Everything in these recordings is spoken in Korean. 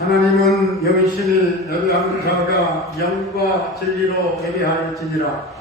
하나님은 영이시니 예배하는 자가 영과 진리로 예배하였지니라.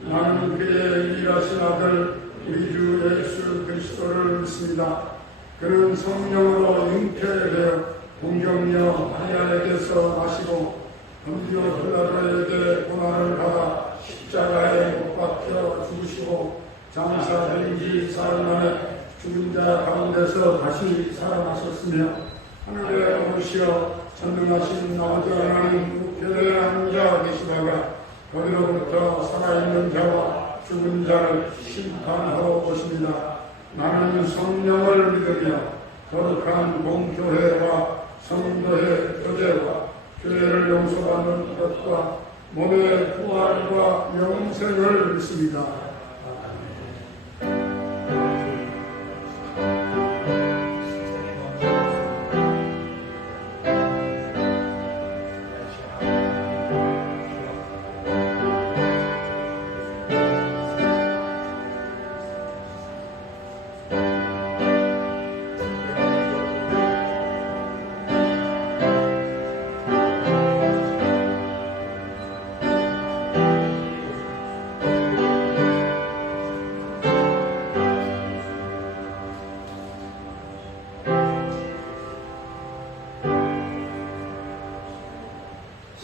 나는 그의 일하신 아들 우리 주 예수 그리스도를 믿습니다. 그는 성령으로 잉태되어 공경녀 마리아에게서 나시고 본디오 빌라도에게 고난을 받아 십자가에 못 박혀 죽으시고 장사된 지 사흘 만에 죽은 자 가운데서 다시 살아나셨으며 하늘에 오르시어 전능하신 아버지 하나님 우편에 앉아 계시다가 거기로부터 살아있는 자와 죽은 자를 심판하러 오십니다. 나는 성령을 믿으며 거룩한 공교회와 성도의 교제와 교회를 용서받는 것과 몸의 부활과 영생을 믿습니다.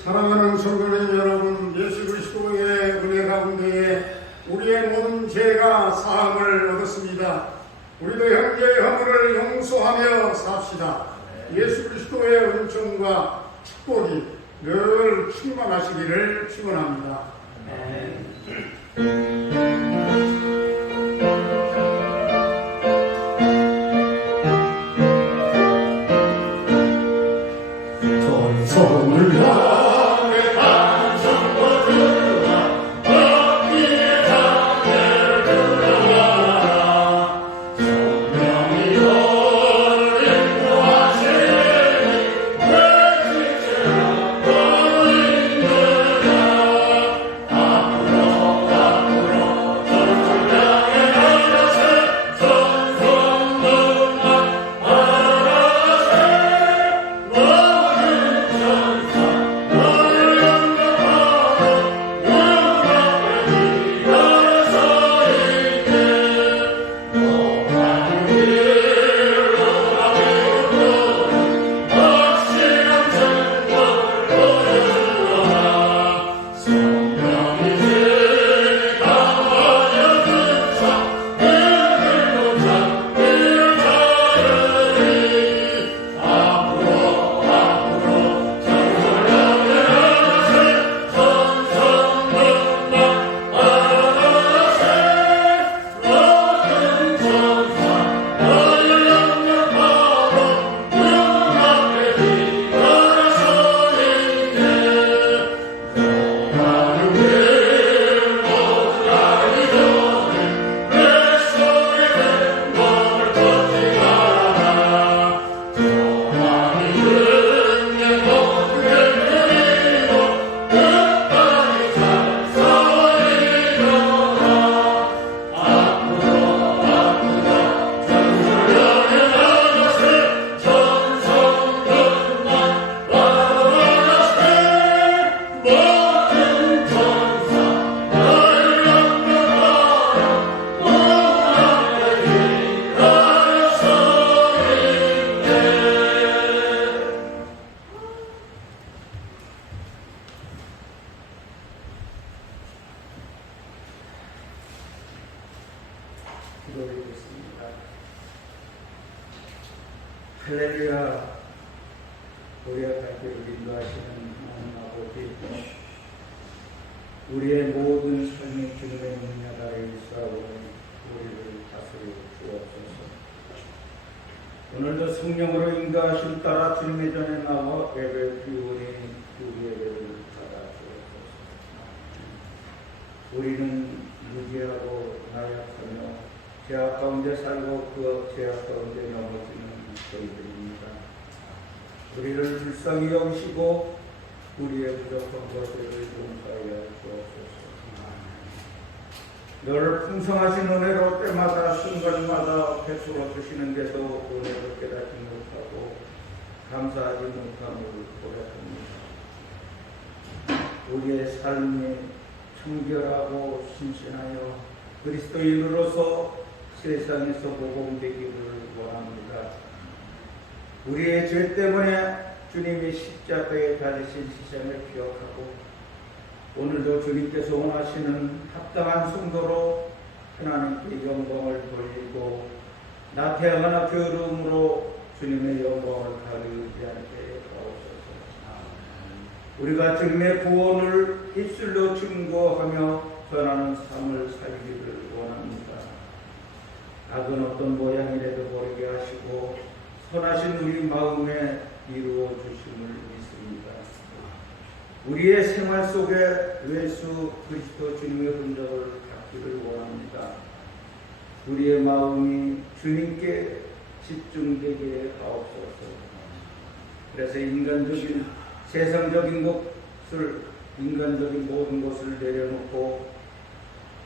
사랑하는 성도님 여러분, 예수 그리스도의 은혜 가운데에 우리의 모든 죄가 사함을 얻었습니다. 우리도 형제의 허물을 용서하며 삽시다. 예수 그리스도의 은총과 축복이 늘 충만하시기를 축원합니다. 손을 기도드리겠습니다. 할렐루야. 우리의 갈 길을 인도하시는 하나님 아버지, 우리의 모든 삶의 기름의 능력을 일사하고 우리를 다스려 주옵소서. 오늘도 성령으로 인도하심 따라 주님의 전에 나와 예배 드리오니 우리의 예배를 받아 주옵소서. 우리는 무지하고 나약하며 죄악 가운데 살고 그 죄악 가운데 넘어지는 저희들입니다. 우리를 불쌍히 여기시고 우리의 부족한 것들을 용서하여 주옵소서. 늘 풍성하신 은혜로 때마다 순간마다 베풀어 주시는데도 은혜를 깨닫지 못하고 감사하지 못함을 고백합니다. 우리의 삶이 청결하고 신신하여 그리스도인으로서 세상에서 복음되기를 원합니다. 우리의 죄 때문에 주님이 십자가에 달리신 희생을 기억하고 오늘도 주님께서 원하시는 합당한 성도로 하나님께 영광을 돌리고 나태하거나 게으름으로 주님의 영광을 가리지 않게 하옵소서. 우리가 주님의 구원을 입술로 증거하며 전하는 삶을 살기를 원합니다. 악은 어떤 모양이라도 버리게 하시고 선하신 우리 마음에 이루어 주심을 믿습니다. 우리의 생활 속에 예수 그리스도 주님의 흔적을 갖기를 원합니다. 우리의 마음이 주님께 집중되게 하옵소서. 그래서 인간적인 세상적인 것을 인간적인 모든 것을 내려놓고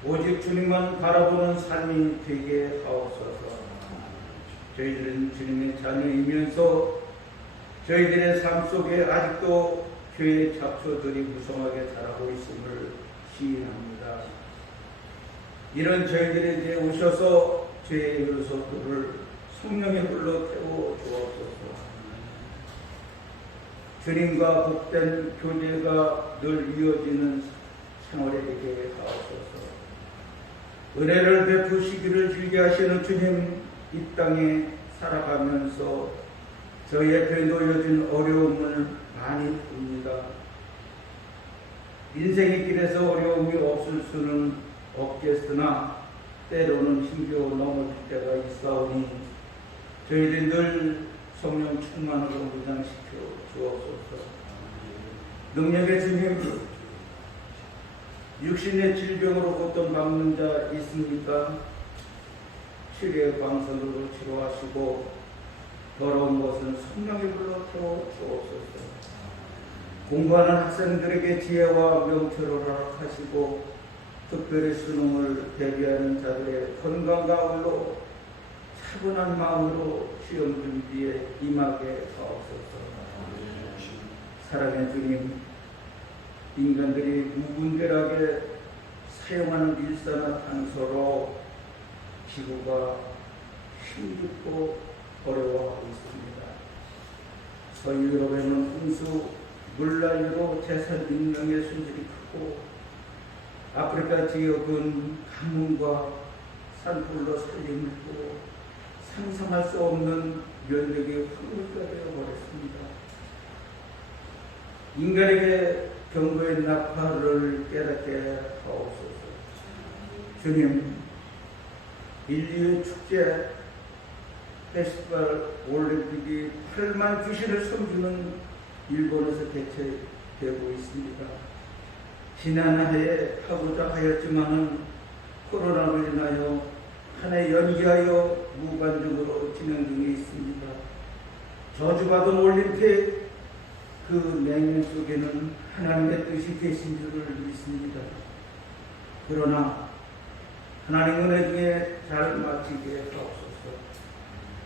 오직 주님만 바라보는 삶이 되게 하옵소서. 저희들은 주님의 자녀이면서 저희들의 삶 속에 아직도 죄의 잡초들이 무성하게 자라고 있음을 시인합니다. 이런 저희들에게 오셔서 죄의 요소들을 성령의 불로 태워 주옵소서. 주님과 복된 교제가 늘 이어지는 생활이 되게 하옵소서. 은혜를 베푸시기를 즐겨 하시는 주님, 이 땅에 살아가면서 저희 앞에 놓여진 어려움을 많이 봅니다. 인생의 길에서 어려움이 없을 수는 없겠으나 때로는 힘겨워 넘어질 때가 있사오니 저희들이 늘 성령 충만으로 무장시켜 주옵소서. 능력의 주님, 육신의 질병으로 고통받는 자 있습니까? 치료의 방선으로 치료하시고 더러운 것은 성령의 불로 태워 주옵소서. 공부하는 학생들에게 지혜와 명철을 허락하시고 특별히 수능을 대비하는 자들의 건강과 울로 차분한 마음으로 시험 준비에 임하게 하옵소서. 사랑의 주님, 인간들이 무분별하게 사용하는 일산화탄소로 지구가 힘겹고 어려워하고 있습니다. 서유럽에는 홍수, 물난리로 재산 인명의 손실이 크고 아프리카 지역은 가뭄과 산불로 살림을고 상상할 수 없는 면적이 황무지가 되어버렸습니다. 인간에게 경고의 나팔을 깨닫게 하옵소서. 주님, 인류의 축제 페스티벌 올림픽이 8만 귀신을 섬기는 일본에서 개최되고 있습니다. 지난해에 하고자 하였지만은 코로나로 인하여 한 해 연기하여 무관중으로 진행 중에 있습니다. 저주받은 올림픽 그 내면 속에는 하나님의 뜻이 계신 줄을 믿습니다. 그러나 하나님 은혜 중에 잘 마치게 하옵소서.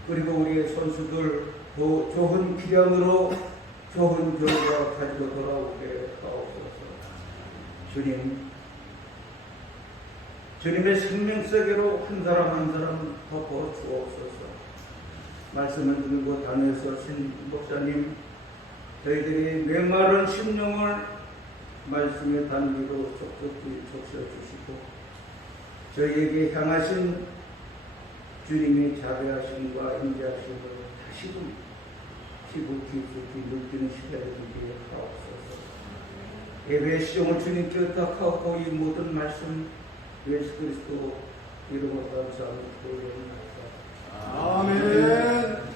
그리고 우리의 선수들 더 좋은 기량으로 좋은 결과 가지고 돌아오게 하옵소서. 주님의 생명 세계로 한 사람 한 사람 덮어 주옵소서. 말씀을 들고 다녀서 신 목사님, 저희들이 메마른 심령을 말씀의 단비로 촉촉히 적셔주시고 저희에게 향하신 주님의 자비하심과 인자하심을 다시금 깊이 느끼는 시간이 되게 하옵소서. 예배의 시종을 주님께 의탁하고 이 모든 말씀 예수 그리스도 이름으로 감사하며 기도합니다. 아멘.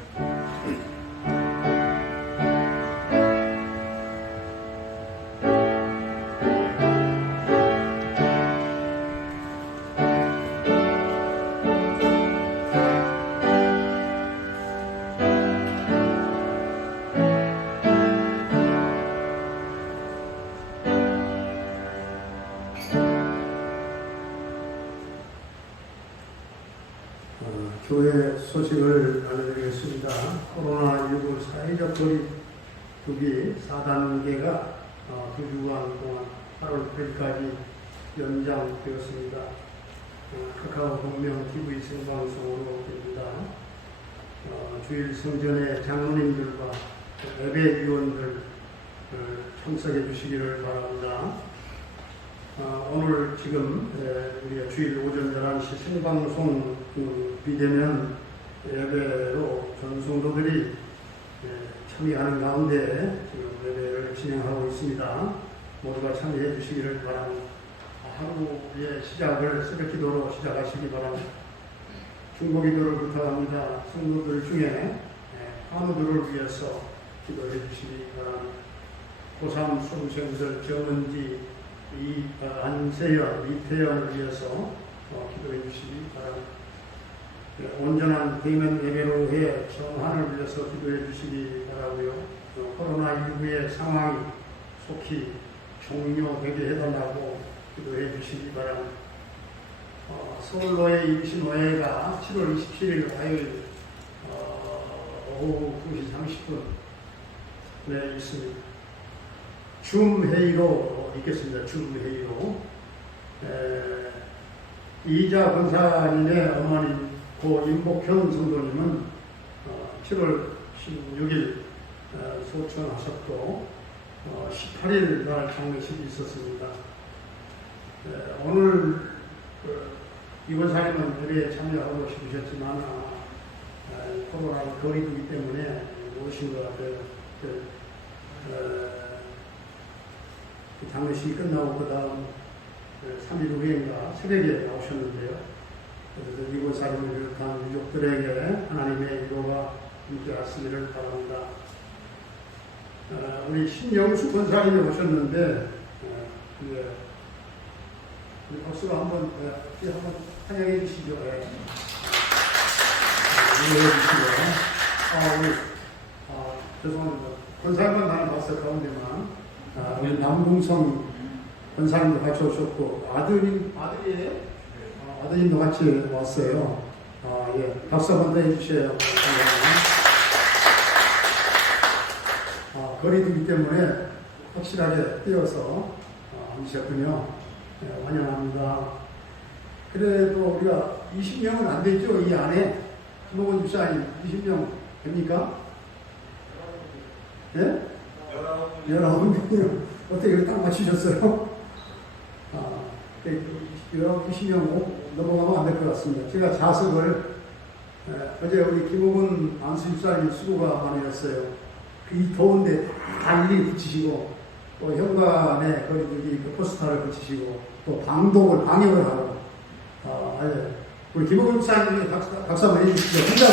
교회 소식을 알려드리겠습니다. 코로나19 사회적 거리두기 4단계가 2주간 동안 8월 8일까지 연장되었습니다. 카카오 동명 TV 생방송으로 됩니다. 주일 성전의 장로님들과 예배위원들 참석해 주시기를 바랍니다. 오늘 지금 우리가 주일 오전 11시 생방송 비대면 예배로 전 성도들이 참여하는 가운데 지금 예배를 진행하고 있습니다. 모두가 참여해 주시기를 바랍니다. 하루의 시작을 새벽 기도로 시작하시기 바랍니다. 중보 기도를 부탁합니다. 성도들 중에 환우들을 위해서 기도해 주시기 바랍니다. 고3 수험생들 정은지, 안세연, 이태연을 위해서 기도해 주시기 바랍니다. 온전한 대면 예배로 해 정환을 위해서 기도해 주시기 바라고요. 코로나19의 상황이 속히 종료되게 해달라고 기도해 주시기 바랍니다. 서울노예 임시노예가 7월 27일 화요일 오후 2시 30분에 있습니다. 줌 회의로 있겠습니다. 줌 회의로. 이자 권사님의 어머님 고 임복현 성도님은 7월 16일 소천하셨고 18일 날 장례식이 있었습니다. 오늘 이 권사님은 예배에 참여하고 싶으셨지만 코로나 거리두기 때문에 못 오신 것 같아요. 장례식이 끝나고 그 다음 3일 후에인가 새벽에 나오셨는데요. 그래서 이 권사님을 비롯한 유족들에게 하나님의 위로가 함께하시기를 바랍니다. 우리 신영수 권사님이 오셨는데 우리 박수로 한번 환영해 주시죠. 위로해 주시고요. 죄송합니다. 권사님만 나는 봤어요. 가운데만. 우리 남궁성 권사님도 같이 오셨고 아들이에요? 아드님도 같이 왔어요. 예. 박수 한번 해주세요. 거리두기 때문에 확실하게 띄어서 앉으셨군요. 예, 환영합니다. 그래도 우리가 20명은 안 되죠? 이 안에 김호건 집사님 20명 됩니까? 예? 19명이요. 어떻게 이렇게 딱 맞추셨어요? 20명 넘어가면 안 될 것 같습니다. 제가 자석을 어제 우리 김호근 안수집사님 수고가 많으셨어요. 이 더운데 다 일일이 붙이시고 또 현관에 거기 그 포스터를 붙이시고 또 방역을 하고 우리 김호근 집사님이 박수 한번 해주시죠. 혼자서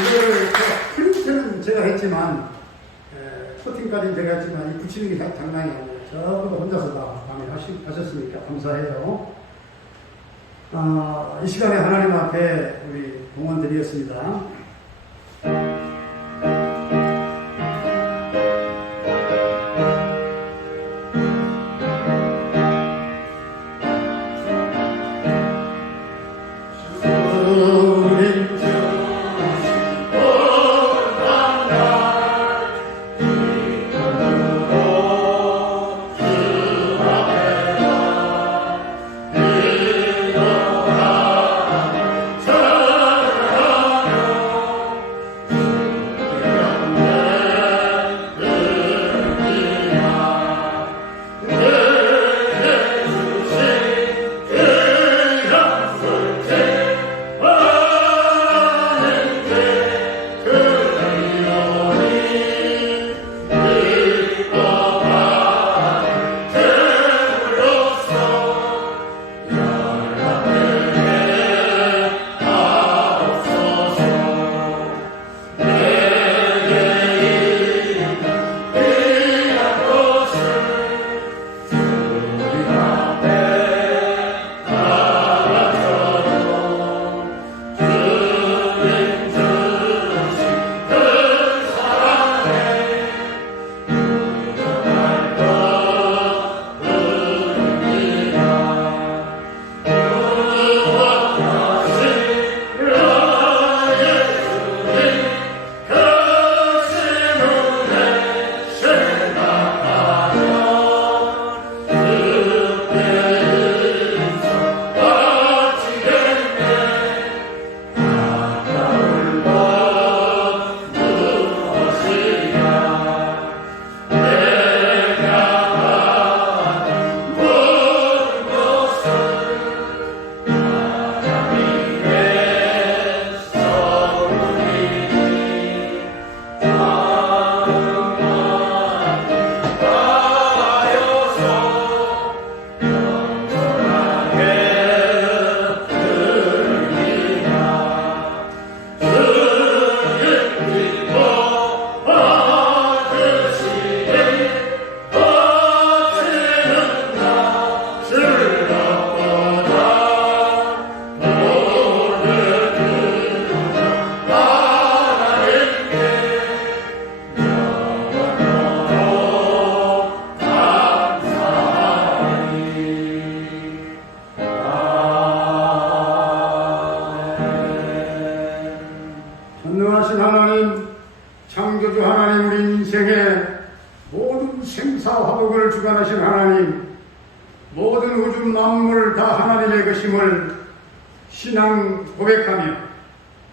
이거를 프린트는 제가 했지만 코팅까지는 제가 했지만 이 붙이는 게 장난이 아니에요. 저보다 혼자서 다 하셨으니까 감사해요. 이 시간에 하나님 앞에 우리 동원드리겠습니다. 모든 우주 만물 다 하나님의 것임을 신앙 고백하며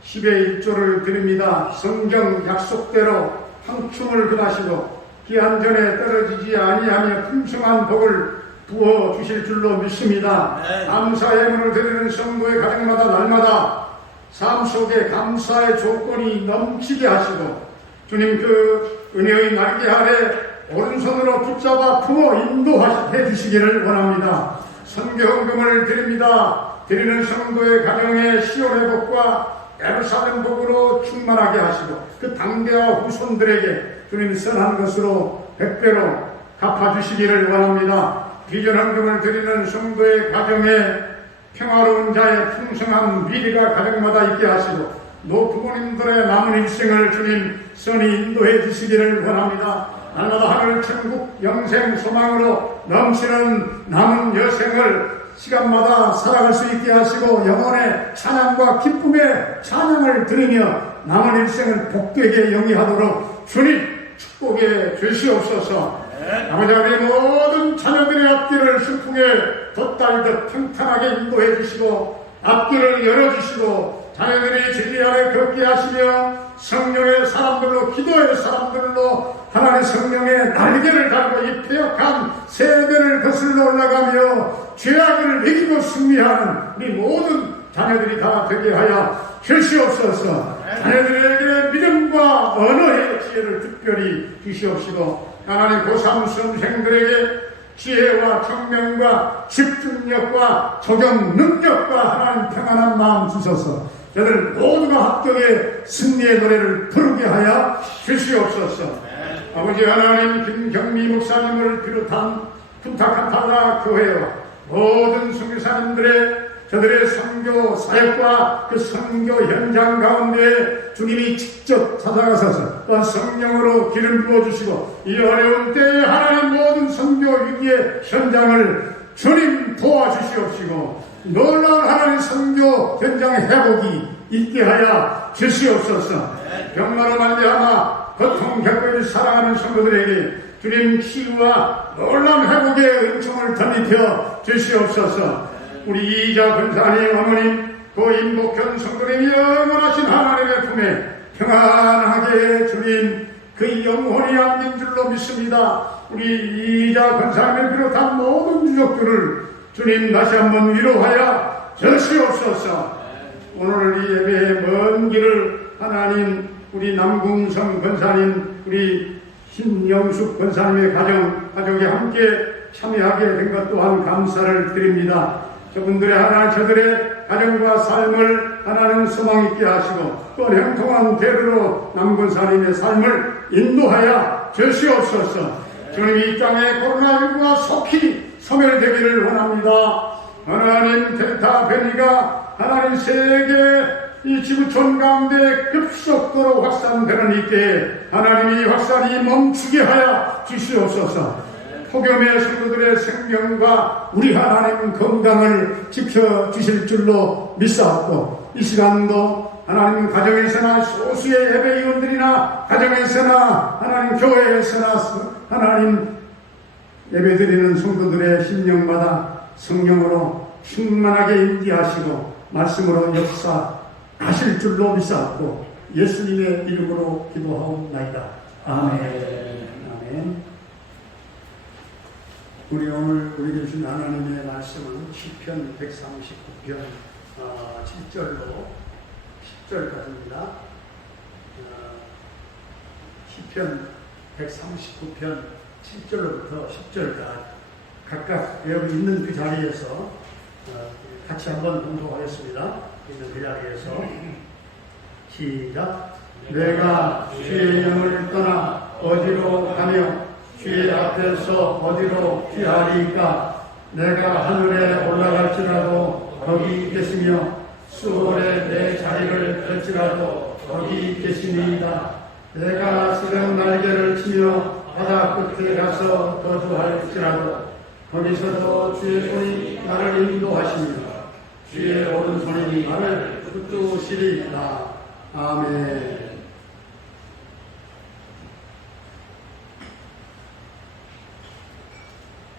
10의 1조를 드립니다. 성경 약속대로 황충을 금하시고 기한전에 떨어지지 아니하며 풍성한 복을 부어주실 줄로 믿습니다. 감사 예물을 드리는 성도의 가정마다 날마다 삶 속에 감사의 조건이 넘치게 하시고 주님 그 은혜의 날개 아래 오른손으로 붙잡아 품어 인도해 주시기를 원합니다. 선교헌금을 드립니다. 드리는 성도의 가정에 시온의 복과 예루살렘 복으로 충만하게 하시고 그 당대와 후손들에게 주님 선한 것으로 백배로 갚아주시기를 원합니다. 비전헌금을 드리는 성도의 가정에 평화로운 자의 풍성한 미래가 가정마다 있게 하시고 노부모님들의 남은 일생을 주님 선히 인도해 주시기를 원합니다. 날마다 하늘 천국 영생 소망으로 넘치는 남은 여생을 시간마다 살아갈 수 있게 하시고 영혼의 찬양과 기쁨의 찬양을 드리며 남은 일생을 복되게 영위하도록 주님 축복해 주시옵소서. 아버지 하나님 모든 자녀들의 앞길을 순풍에 덧달듯 평탄하게 인도해 주시고 앞길을 열어주시고 자녀들이 진리 아래 걷게 하시며 성령의 사람들로 기도의 사람들로 하나님의 성령의 날개를 달고 이 폐역한 세대를 거슬러 올라가며 죄악을 이기고 승리하는 우리 모든 자녀들이 다 되게 하여 주시옵소서. 자녀들에게 믿음과 언어의 지혜를 특별히 주시옵시고 하나님 고3 수험생들에게 지혜와 청명과 집중력과 적용 능력과 하나님 평안한 마음 주셔서 저들 모두가 합격의 승리의 노래를 부르게 하여 주시옵소서. 아버지 하나님 김경미 목사님을 비롯한 푼타카타라 교회와 모든 선교사님들의 저들의 선교 사역과 그 선교 현장 가운데 주님이 직접 찾아가셔서 또한 성령으로 기름 부어주시고 이 어려운 때에 하나님 모든 선교 위기의 현장을 주님 도와주시옵시고 놀라운 하나님 선교 현장의 회복이 있게 하여 주시옵소서. 병마로 말미암아 고통 겪고 있는 사랑하는 성도들에게 주님 치유와 놀라운 회복의 은총을 덧입혀 주시옵소서. 우리 이자 권사님 어머님 그 임복현 성도님이 영원하신 하나님의 품에 평안하게 주님 그 영혼이 안긴 줄로 믿습니다. 우리 이자 권사님을 비롯한 모든 유족들을 주님 다시 한번 위로하여 주시옵소서. 오늘 이 예배의 먼 길을 하나님 우리 남궁성 권사님 우리 신영숙 권사님의 가족에 함께 참여하게 된 것 또한 감사를 드립니다. 저분들의 하나님 저들의 가정과 삶을 하나님 소망 있게 하시고 또 형통한 대로로 남권사님의 삶을 인도하여 주시옵소서. 주님 이 땅에 코로나19가 속히 소멸되기를 원합니다. 하나님 델타 변이가 하나님 세계 이 지구촌 가운데 급속도로 확산되는 이때에 하나님이 확산이 멈추게 하여 주시옵소서. 폭염의 성도들의 생명과 우리 하나님 건강을 지켜주실 줄로 믿사옵고 이 시간도 하나님 가정에서나 소수의 예배위원들이나 가정에서나 하나님 교회에서나 하나님 예배드리는 성도들의 심령마다 성령으로 충만하게 인지하시고 말씀으로 역사하실 줄로 믿사옵고 예수님의 이름으로 기도하옵나이다. 아멘. 아멘. 우리 오늘 우리에게 주신 하나님의 말씀은 시편 139편 7절로 10절까지입니다. 시편 139편 7절로부터 10절까지 각각 여러분 있는 그 자리에서 같이 한번 봉독하겠습니다. 있는 그 자리에서 시작. 내가 주의 영을 떠나 어디로 가며 주의 앞에서 어디로 피하리까? 내가 하늘에 올라갈지라도 거기 계시며 수월에 내 자리를 펼지라도 거기 계시니이다. 내가 새벽 날개를 치며 바다 끝에 가서 거주할지라도 거기서도 주의 손이 나를 인도하십니다. 주의 오른손이 나를 붙드시리이다. 아멘.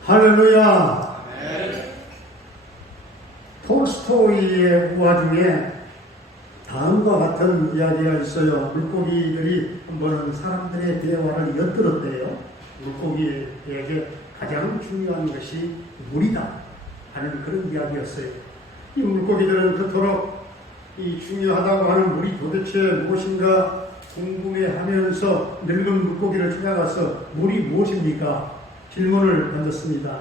할렐루야. 톨스토이의 우화 중에 다음과 같은 이야기가 있어요. 물고기들이 한 번은 사람들의 대화를 엿들었대요. 물고기에게 가장 중요한 것이 물이다 하는 그런 이야기였어요. 이 물고기들은 그토록 이 중요하다고 하는 물이 도대체 무엇인가 궁금해하면서 늙은 물고기를 찾아가서 물이 무엇입니까? 질문을 던졌습니다.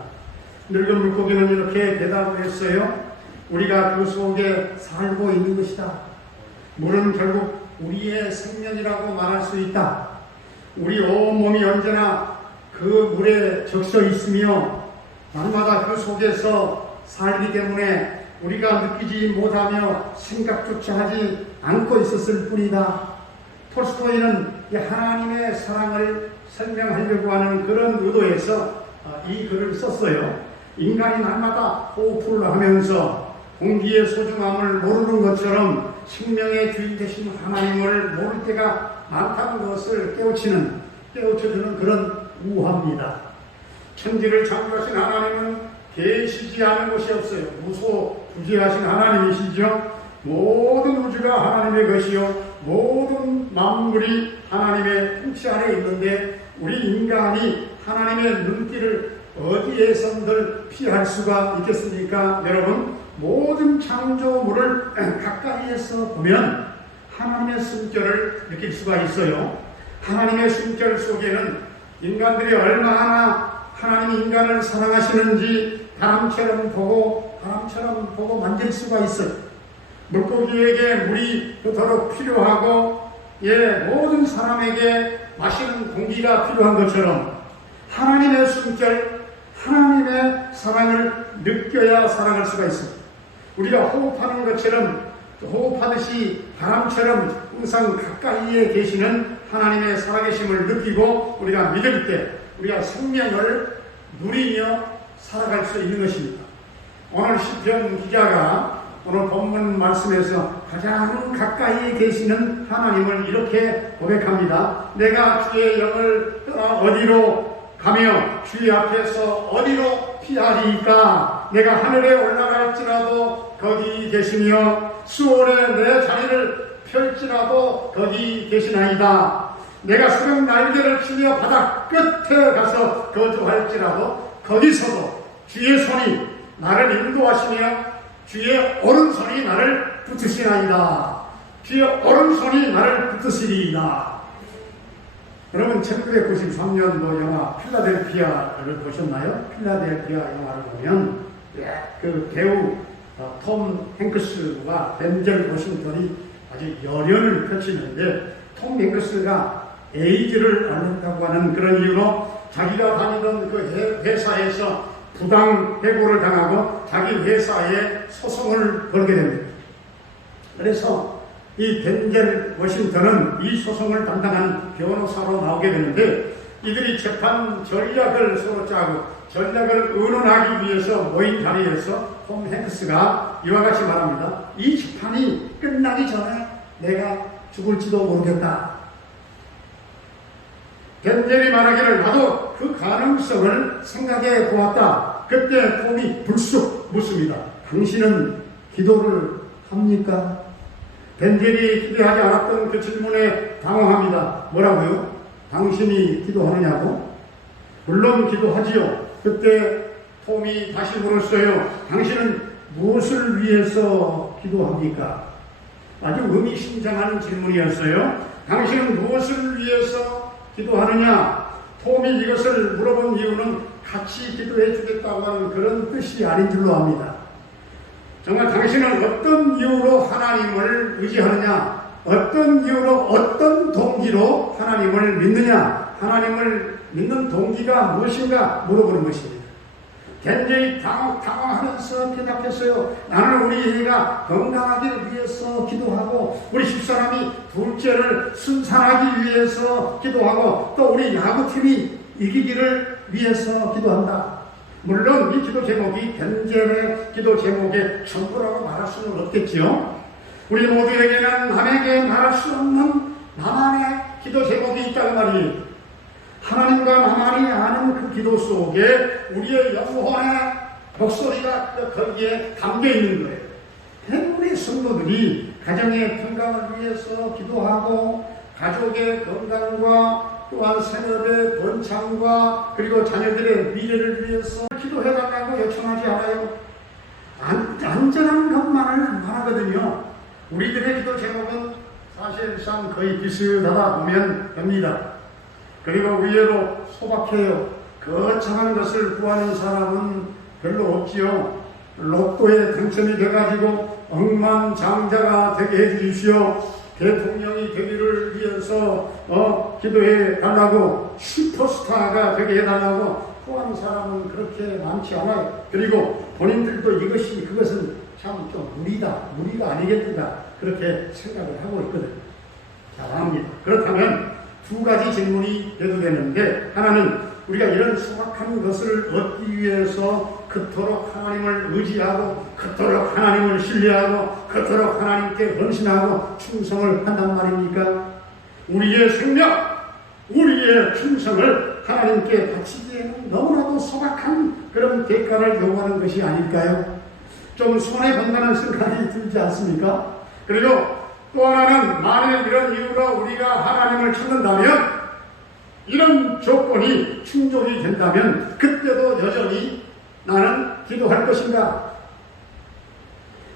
늙은 물고기는 이렇게 대답을 했어요. 우리가 그 속에 살고 있는 것이다. 물은 결국 우리의 생명이라고 말할 수 있다. 우리 온몸이 언제나 그 물에 적셔 있으며 날마다 그 속에서 살기 때문에 우리가 느끼지 못하며 생각조차 하지 않고 있었을 뿐이다. 톨스토이는 하나님의 사랑을 설명하려고 하는 그런 의도에서 이 글을 썼어요. 인간이 날마다 호흡을 하면서 공기의 소중함을 모르는 것처럼 생명의 주인 되신 하나님을 모를 때가 많다는 것을 깨우쳐주는 그런 우화입니다. 천지를 창조하신 하나님은 계시지 않은 것이 없어요. 무소부지하신 하나님이시죠. 모든 우주가 하나님의 것이요 모든 만물이 하나님의 통치 아래 있는데 우리 인간이 하나님의 눈길을 어디에선들 피할 수가 있겠습니까? 여러분, 모든 창조물을 가까이에서 보면 하나님의 숨결을 느낄 수가 있어요. 하나님의 숨결 속에는 인간들이 얼마나 하나님이 인간을 사랑하시는지 바람처럼 보고 만질 수가 있어요. 물고기에게 물이 그토록 필요하고 모든 사람에게 마시는 공기가 필요한 것처럼 하나님의 숨결, 하나님의 사랑을 느껴야 살아갈 수가 있습니다. 우리가 호흡하는 것처럼 호흡하듯이 바람처럼 항상 가까이에 계시는 하나님의 살아계심을 느끼고 우리가 믿을 때 우리가 생명을 누리며 살아갈 수 있는 것입니다. 오늘 시편 기자가 오늘 본문 말씀에서 가장 가까이에 계시는 하나님을 이렇게 고백합니다. 내가 주의 영을 떠나 어디로 가며 주의 앞에서 어디로 피하리이까? 내가 하늘에 올라갈지라도 거기 계시며 수월에 내 자리를 펼지라도 거기 계시나이다. 내가 수령 날개를 치며 바다 끝에 가서 거주할지라도 거기서도 주의 손이 나를 인도하시며 주의 오른손이 나를 붙으시나이다. 주의 오른손이 나를 붙으시리이다. 여러분 1993년도 영화 필라델피아를 보셨나요? 필라델피아 영화를 보면 그 배우 톰 행크스와 덴젤 워싱턴이 아주 열연을 펼치는데 톰 행크스가 에이즈를 앓는다고 하는 그런 이유로 자기가 다니던 그 회사에서 부당 해고를 당하고 자기 회사에 소송을 걸게 됩니다. 그래서 이 덴젤 워싱턴은 이 소송을 담당한 변호사로 나오게 되는데 이들이 재판 전략을 서로 짜고 전략을 의논하기 위해서 모인 자리에서 톰 행크스가 이와 같이 말합니다. 이 재판이 끝나기 전에 내가 죽을지도 모르겠다. 덴젤이 말하기를 나도 그 가능성을 생각해 보았다. 그때 톰이 불쑥 묻습니다. 당신은 기도를 합니까? 덴젤이 기도하지 않았던 그 질문에 당황합니다. 뭐라고요? 당신이 기도하느냐고? 물론 기도하지요. 그때 톰이 다시 물었어요. 당신은 무엇을 위해서 기도합니까? 아주 의미심장한 질문이었어요. 당신은 무엇을 위해서 기도하느냐? 톰이 이것을 물어본 이유는 같이 기도해 주겠다고 하는 그런 뜻이 아닌 줄로 압니다. 정말 당신은 어떤 이유로 하나님을 의지하느냐? 어떤 이유로 어떤 동기로 하나님을 믿느냐? 하나님을 믿는 동기가 무엇인가 물어보는 것입니다. 덴젤이 당황하면서 대답했어요. 나는 우리 애가 건강하기를 위해서 기도하고 우리 집사람이 둘째를 순산하기 위해서 기도하고 또 우리 야구팀이 이기기를 위해서 기도한다. 물론 이 기도 제목이 덴젤의 기도 제목의 전부라고 말할 수는 없겠지요. 우리 모두에게는 남에게 말할 수 없는 나만의 기도 제목이 있다는 말이에요. 하나님과 나만이 아는 그 기도 속에 우리의 영혼의 목소리가 거기에 담겨 있는 거예요. 대부분의 성도들이 가정의 평강을 위해서 기도하고 가족의 건강과 또한 생업의 번창과 그리고 자녀들의 미래를 위해서 기도해달라고 요청하지 않아요. 안전한 것만을 말하거든요. 우리들의 기도 제목은 사실상 거의 비슷하다 보면 됩니다. 그리고 의외로 소박해요. 거창한 것을 구하는 사람은 별로 없지요. 로또에 당첨이 돼가지고 억만장자가 되게 해주십시오. 대통령이 되기를 위해서 기도해 달라고, 슈퍼스타가 되게 해달라고 구하는 사람은 그렇게 많지 않아요. 그리고 본인들도 그것은 참 좀 무리가 아니겠는가 그렇게 생각을 하고 있거든요. 잘합니다. 그렇다면 두 가지 질문이 돼도 되는데, 하나는 우리가 이런 소박한 것을 얻기 위해서 그토록 하나님을 의지하고 그토록 하나님을 신뢰하고 그토록 하나님께 헌신하고 충성을 한단 말입니까? 우리의 생명, 우리의 충성을 하나님께 바치기에는 너무나도 소박한 그런 대가를 요구하는 것이 아닐까요? 좀 손해본다는 생각이 들지 않습니까? 그리고 또 하나는, 만일 이런 이유로 우리가 하나님을 찾는다면, 이런 조건이 충족이 된다면 그때도 여전히 나는 기도할 것인가?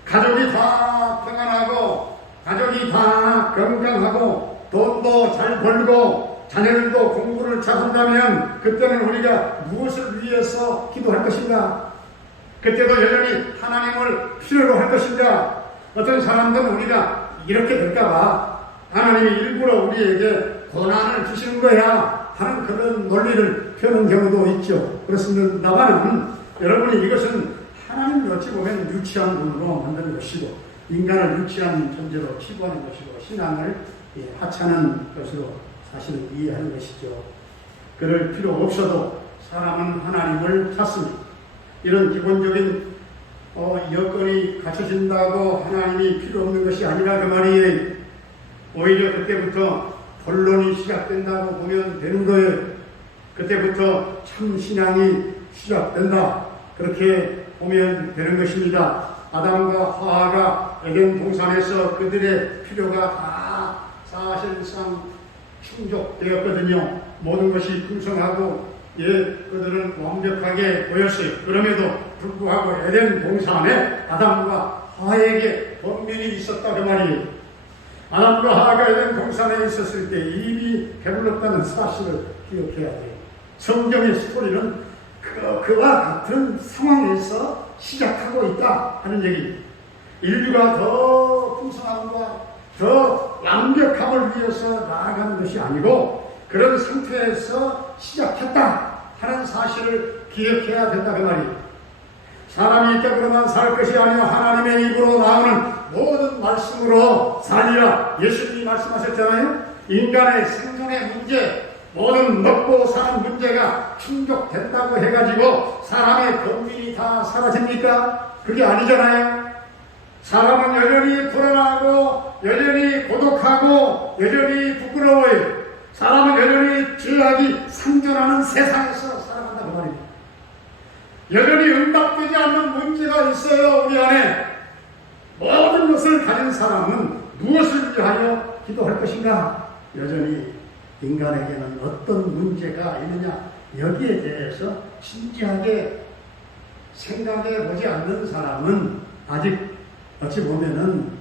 가족이 다 평안하고 가족이 다 건강하고 돈도 잘 벌고 자녀들도 공부를 잘한다면 그때는 우리가 무엇을 위해서 기도할 것인가? 그때도 여전히 하나님을 필요로 할 것인가? 어떤 사람들은 우리가 이렇게 될까봐 하나님이 일부러 우리에게 고난을 주시는 거야 하는 그런 논리를 펴는 경우도 있죠. 그렇습니다만 여러분이 이것은 하나님을 어찌 보면 유치한 분으로 만드는 것이고 인간을 유치한 존재로 치부하는 것이고 신앙을 하찮은 것으로 사실은 이해하는 것이죠. 그럴 필요 없어도 사람은 하나님을 찾습니다. 이런 기본적인 여건이 갖춰진다고 하나님이 필요 없는 것이 아니라 그 말이에요. 오히려 그때부터 본론이 시작된다고 보면 되는 거예요. 그때부터 참 신앙이 시작된다. 그렇게 보면 되는 것입니다. 아담과 하와가 에덴 동산에서 그들의 필요가 다 사실상 충족되었거든요. 모든 것이 풍성하고 그들은 완벽하게 보였어요. 그럼에도 불구하고 에덴 동산에 아담과 하와에게 번민이 있었다 그 말이에요. 아담과 하와가 에덴 동산에 있었을 때 이미 배불렀다는 사실을 기억해야 돼요. 성경의 스토리는 그와 같은 상황에서 시작하고 있다 하는 얘기입니다. 인류가 더 풍성함과 더 완벽함을 위해서 나아가는 것이 아니고 그런 상태에서 시작했다 하는 사실을 기억해야 된다 그 말이에요. 사람이 이때으로만 살 것이 아니라 하나님의 입으로 나오는 모든 말씀으로 살리라. 예수님이 말씀하셨잖아요. 인간의 생존의 문제, 모든 먹고 사는 문제가 충족된다고 해가지고 사람의 권민이 다 사라집니까? 그게 아니잖아요. 사람은 여전히 불안하고 여전히 고독하고 여전히 부끄러워요. 사람은 여전히 죄악이 상존하는 세상에서 살아간다 그 말입니다. 여전히 응답되지 않는 문제가 있어요. 우리 안에 모든 것을 가진 사람은 무엇을 위하여 기도할 것인가? 여전히 인간에게는 어떤 문제가 있느냐, 여기에 대해서 진지하게 생각해 보지 않는 사람은 아직 어찌 보면은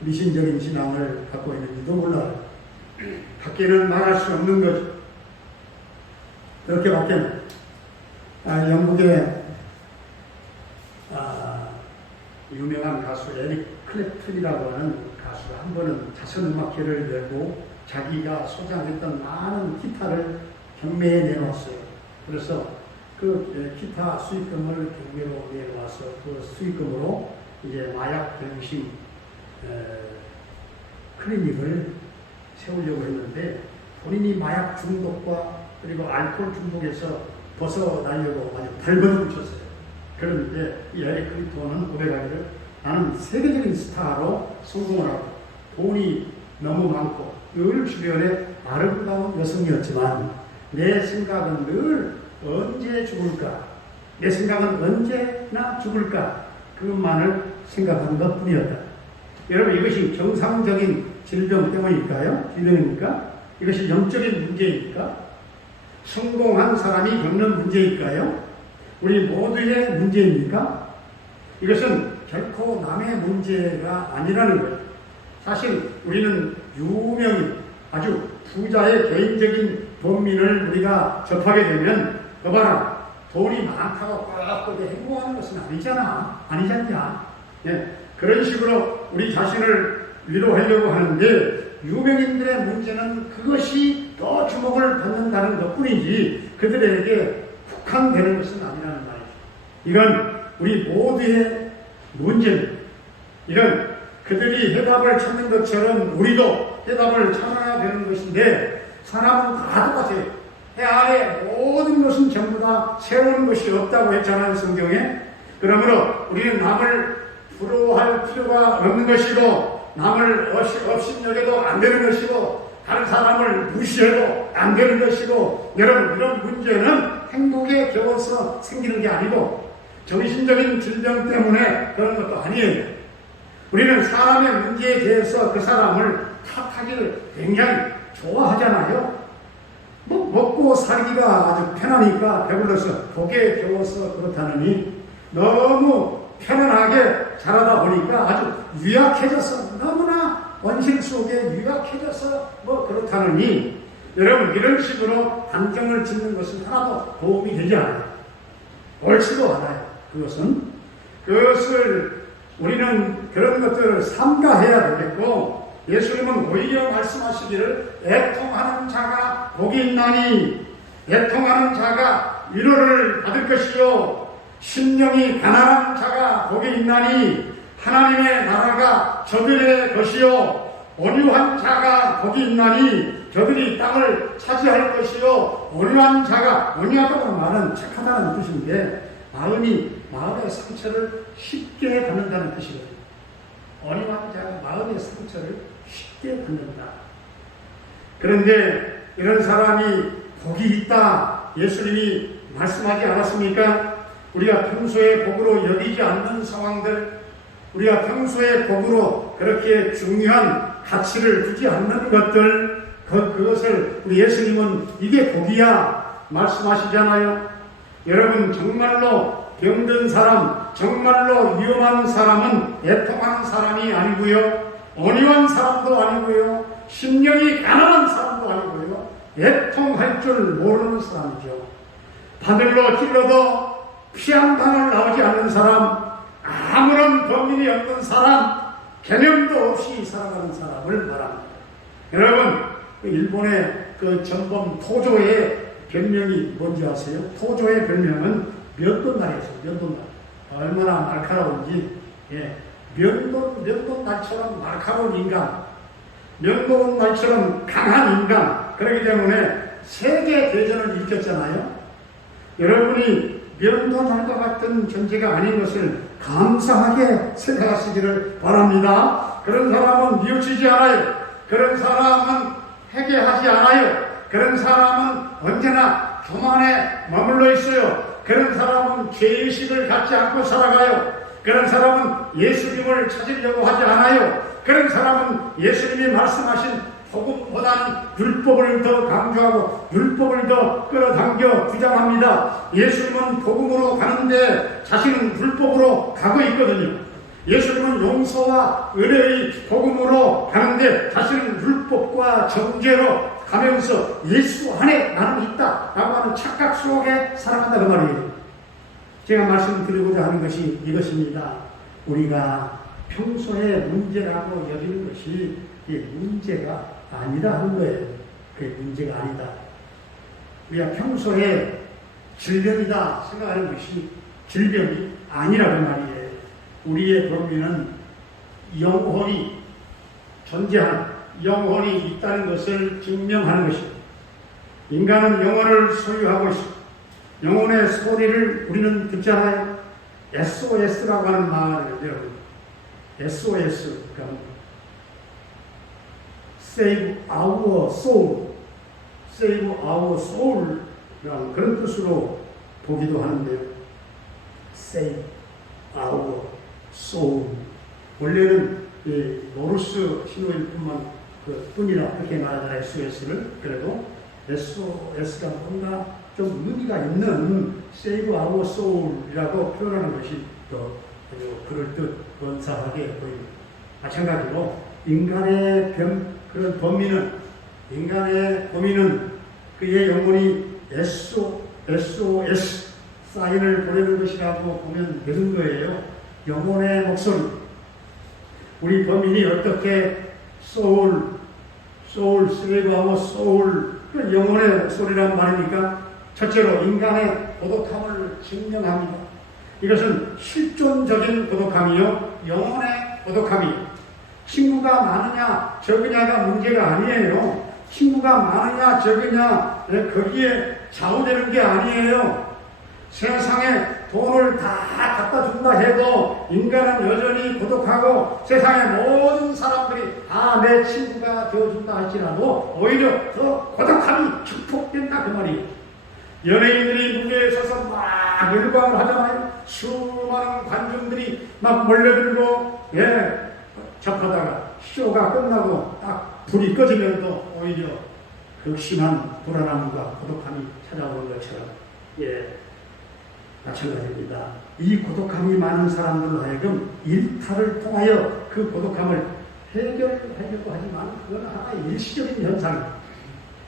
미신적인 신앙을 갖고 있는지도 몰라요. 밖에는 말할 수 없는 거죠. 그렇게 밖에는 영국의 유명한 가수 에릭 클랩튼이라고 하는 가수가 한 번은 자선음악회를 열고 자기가 소장했던 많은 기타를 경매에 내놓았어요. 그래서 그 기타 수익금을 경매로 내놓아서 그 수익금으로 이제 마약 병심 클리닉을 세우려고 했는데 본인이 마약 중독과 그리고 알코올 중독에서 벗어나려고 아주 발버둥 쳤어요. 그런데 이 에릭 클랩튼은 고백하기를 나는 세계적인 스타로 성공을 하고 돈이 너무 많고 늘 주변에 아름다운 여성이었지만 내 생각은 늘 언제 죽을까? 내 생각은 언제나 죽을까? 그것만을 생각하는 것 뿐이었다. 여러분, 이것이 정상적인 질병 때문일까요? 질병입니까? 이것이 영적인 문제입니까? 성공한 사람이 겪는 문제일까요? 우리 모두의 문제입니까? 이것은 결코 남의 문제가 아니라는 거예요. 사실 우리는 유명인, 아주 부자의 개인적인 본민을 우리가 접하게 되면, 봐라, 돈이 많다고 꽉 행복한 것은 아니잖냐. 예, 그런 식으로 우리 자신을 위로하려고 하는데, 유명인들의 문제는 그것이 더 주목을 받는다는 것 뿐이지 그들에게 국한되는 것은 아니라는 말이죠. 이건 우리 모두의 문제입니다. 이건 그들이 해답을 찾는 것처럼 우리도 해답을 찾아야 되는 것인데, 사람은 다 똑같아요. 해 아래 모든 것은 전부 다 새로운 것이 없다고 했잖아요, 성경에. 그러므로 우리는 남을 부러워할 필요가 없는 것이고, 남을 업신여겨도 안 되는 것이고, 다른 사람을 무시해도 안 되는 것이고, 여러분, 이런 문제는 행복에 겨워서 생기는 게 아니고 정신적인 질병 때문에 그런 것도 아니에요. 우리는 사람의 문제에 대해서 그 사람을 탓하기를 굉장히 좋아하잖아요. 먹고 살기가 아주 편하니까, 배불러서 복에 겨워서 그렇다느니, 너무 편안하게 자라다 보니까 아주 유약해져서, 너무나 원신 속에 유약해져서 그렇다느니, 여러분, 이런 식으로 단정을 짓는 것은 하나도 도움이 되지 않아요. 옳지도 않아요. 그것을 우리는 그런 것들을 삼가해야 되겠고, 예수님은 오히려 말씀하시기를, 애통하는 자가 복이 있나니 애통하는 자가 위로를 받을 것이요, 심령이 가난한 자가 복이 있나니 하나님의 나라가 저들의 것이요, 온유한 자가 복이 있나니 저들이 땅을 차지할 것이요. 온유한 자가, 온유하다는 말은 착하다는 뜻인데, 마음의 상처를 쉽게 받는다는 뜻이거든요. 온유한 자가 마음의 상처를 쉽게 받는다. 그런데 이런 사람이 복이 있다, 예수님이 말씀하지 않았습니까? 우리가 평소에 복으로 여기지 않는 상황들, 우리가 평소에 복으로 그렇게 중요한 가치를 두지 않는 것들, 그것을 우리 예수님은 이게 복이야 말씀하시잖아요. 여러분, 정말로 병든 사람, 정말로 위험한 사람은 애통하는 사람이 아니고요, 온유한 사람도 아니고요, 심령이 가난한 사람도 아니고요, 애통할 줄 모르는 사람이죠. 바늘로 찔러도 피 한 방울 나오지 않는 사람, 아무런 범인이 없는 사람, 개념도 없이 살아가는 사람을 말합니다. 여러분, 일본의 그 전범 토조의 별명이 뭔지 아세요? 토조의 별명은 면도날이었어요. 면도날. 얼마나 날카로운지. 예. 면도날처럼 날카로운 인간, 면도날처럼 강한 인간. 그렇기 때문에 세계 대전을 일으켰잖아요. 여러분이 면도날과 같은 존재가 아닌 것을 감사하게 생각하시기를 바랍니다. 그런 사람은 뉘우치지 않아요. 그런 사람은 회개하지 않아요. 그런 사람은 언제나 교만에 머물러 있어요. 그런 사람은 죄의식을 갖지 않고 살아가요. 그런 사람은 예수님을 찾으려고 하지 않아요. 그런 사람은 예수님이 말씀하신 복음보다는 율법을 더 강조하고 율법을 더 끌어당겨 주장합니다. 예수님은 복음으로 가는데 자신은 율법으로 가고 있거든요. 예수님은 용서와 은혜의 복음으로 가는데 자신은 율법과 정죄로 가면서 예수 안에 나는 있다 라고 하는 착각 속에 살아간다 그 말이에요. 제가 말씀드리고자 하는 것이 이것입니다. 우리가 평소에 문제라고 여기는 것이 문제가 아니다 하는 거예요. 그게 문제가 아니다. 우리가 평소에 질병이다 생각하는 것이 질병이 아니라고 말이에요. 우리의 범위는 영혼이 존재한, 영혼이 있다는 것을 증명하는 것입니다. 인간은 영혼을 소유하고 있습니다. 영혼의 소리를 우리는 듣잖아요. SOS라고 하는 말을 여러분, SOS, 그러니까 Save our soul, Save our soul, 그런 뜻으로 보기도 하는데요. save our soul. 원래는 이 노르스 신호일뿐만 뿐이라 그렇게 말하잖아요. SOS를. 그래도 SOS가 뭔가 좀 의미가 있는 save our soul이라고 표현하는 것이 더 그럴듯 원사하게 보입니다. 마찬가지로 인간의 그런 인간의 범인은 그의 영혼이 SOS 사인을 보내는 것이라고 보면 되는 거예요. 영혼의 목소리. 우리 범인이 어떻게 save our soul, 그 영혼의 목소리란 말입니까? 첫째로 인간의 고독함을 증명합니다. 이것은 실존적인 고독함이요, 영혼의 고독함이. 친구가 많으냐 적으냐가 문제가 아니에요. 친구가 많으냐 적으냐 거기에 좌우되는 게 아니에요. 세상에 돈을 다 갖다 준다 해도 인간은 여전히 고독하고 세상의 모든 사람들이 다 내 친구가 되어준다 할지라도 오히려 더 고독함이 축복된다 그 말이에요. 연예인들이 무대에 서서 막 열광을 하잖아요. 수많은 관중들이 막 몰려들고 접하다가 쇼가 끝나고 딱 불이 꺼지면 또 오히려 극심한 불안함과 고독함이 찾아오는 것처럼 마찬가지입니다. 이 고독함이 많은 사람들로 하여금 일탈을 통하여 그 고독함을 해결하려고 하지만 그건 하나의 일시적인 현상입니다.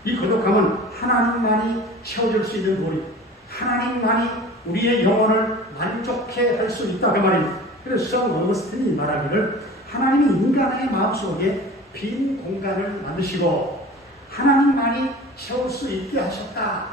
이 고독함은 하나님만이 채워줄 수 있는 도리, 하나님만이 우리의 영혼을 만족해 할 수 있다 그 말입니다. 그래서 성 어거스틴이 말하기를 하나님이 인간의 마음속에 빈 공간을 만드시고 하나님만이 채울 수 있게 하셨다.